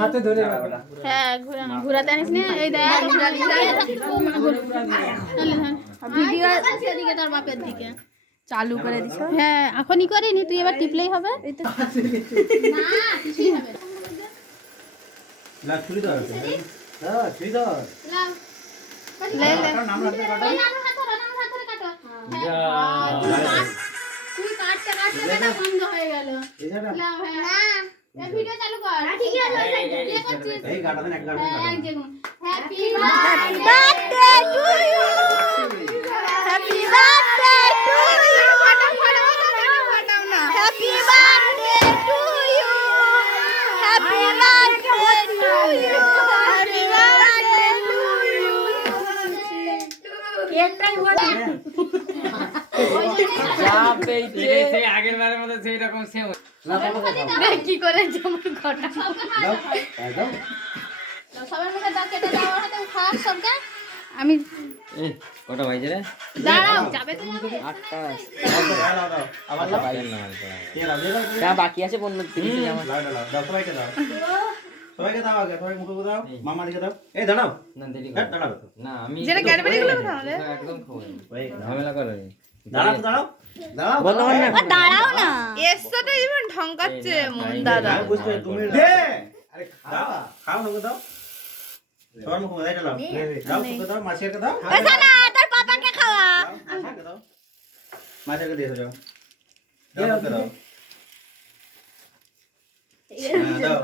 হাতে ধরে হ্যাঁ ঘোরাতে আনিস না এই দেখ ভিডিও দিকে তোর বাপের দিকে চালু করে দিছ। হ্যাঁ এখনই করিনি তুই এবার টিপলেই হবে না কিছুই হবে না ছুরি দাও হ্যাঁ ছুরি দাও লে লে নাম রাখতে কাটো তুই কাটতে কাটতে বেটা বন্ধ হয়ে গেল এছাড়া না এই ভিডিও চালু কর ঠিক আছে কি করছিস এই গাটাতে এক গাটাতে এক যেগুন happy birthday to you, happy birthday to you, ফাটাও না, happy birthday to you, happy birthday to you, happy birthday to you. কেকটাই বলে যা পেইছে সেই আগের বারের মতো সেই রকম সেম দেখ কি করে জমা ঘটা দাও একদম সবার মুখে দাও কেটে দাও হাতে খা সবটা আমি এই কটা বাজে রে দাঁড়াও যাবে তো যাবে 8টা দাও দাও আবার দাও কে দাও দে দাও যা বাকি আছে 15 30 আমার দাও দাও দাও সবাইকে দাও সবাইকে দাও আগে সবাই মুখে দাও মামা দিকে দাও এই দাঁড়াও না দেরি হ্যাঁ দাঁড়াও না আমি যেটা ক্যাডবেরি গুলো তাহলে একদম খাবো না ওই ঝামেলা করে দাঁড়াও দাঁড়াও দাঁড়াও বন্ধ কর না দাঁড়াও না, এসো তো ইভেন ঢঙ্কাচ্ছে মন দাদা। আমি বুঝতে তুমি দে আরে খাও খাও মুখে দাও সবার মুখে দাও দাও দাও মুখে দাও মাছেরকে দাও ওইসা না তোর পাপাকে খাওয়া। মাছেরকে দাও মাছেরকে দিয়ে দাও দাও মুখে দাও হ্যাঁ দাও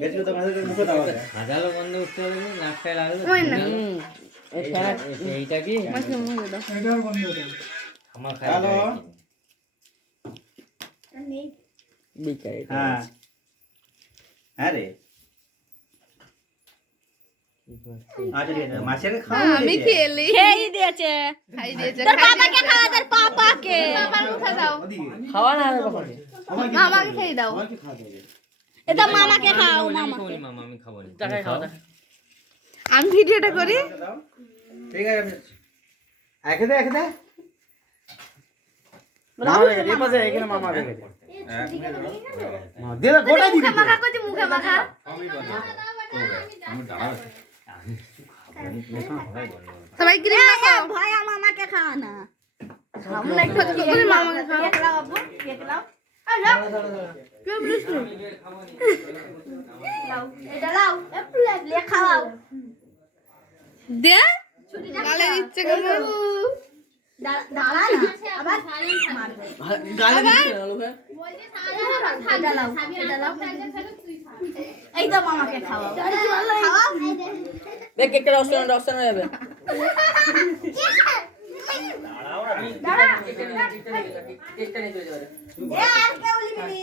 বেশি তো মাছেরকে মুখে দাও আগে হাজারো বন্ধ উঠতে হবে না খাই লাগলো এইটা কি আমার খাই হ্যালো বিকাই হ্যাঁ হ্যাঁ রে আচ্ছা ঠিক আছে মাছেরকে খাও আমি খেলি খেয়ে দিয়েছে, খাই দিয়েছে। তোর পাপাকে খাওয়া, তোর পাপাকে বাবার মুখে দাও খাওয়া না হবে কখনো মামাকে খেয়ে দাও সবাইকে খাওয়া দেবে এটা মামাকে খাও, মামা। মামা আমি খাবো না টাকা খাওয়া আমি ভিডিওটা করি। দাও ঠিক আছে একে দে একে দে মামা রেখে এই পাশে এখানে মামা রেখে দে দে গোটা দিবি মাখা করছি, মুখে মাখা। সবাই ক্রিম মাখাও। ভয়া মামাকে খাওয়া না। আমরা একটু করে মামাকে খাওয়া। কেক লাও আপু, কেক লাও। এটা লাও, লে খাওয়াও। দে গালে দিচ্ছে কেমন? দাঁড়া না, আবার মারবে। গালে দিচ্ছে না লোকে এটা লাও, এটা লাও। এই তো মামাকে খাওয়াও। খাওয়াও। দেখ কেকটা রসনা যাবে দাঁড়া। কেকটা নিয়ে চলে যাবে এ আর কেউ লিবি।